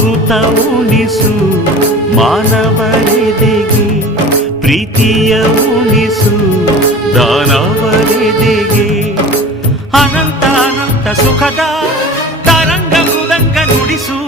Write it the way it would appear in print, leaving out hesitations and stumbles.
ಅಮೃತ ಉಣಿಸು ಮಾನವರೆದೆಗೆ, ಪ್ರೀತಿಯ ಉಣಿಸು ದಾನವರೆದೆಗೆ. ಅನಂತ ಅನಂತ ಸುಖದ ತರಂಗ ಮೃದಂಗ ನುಡಿಸು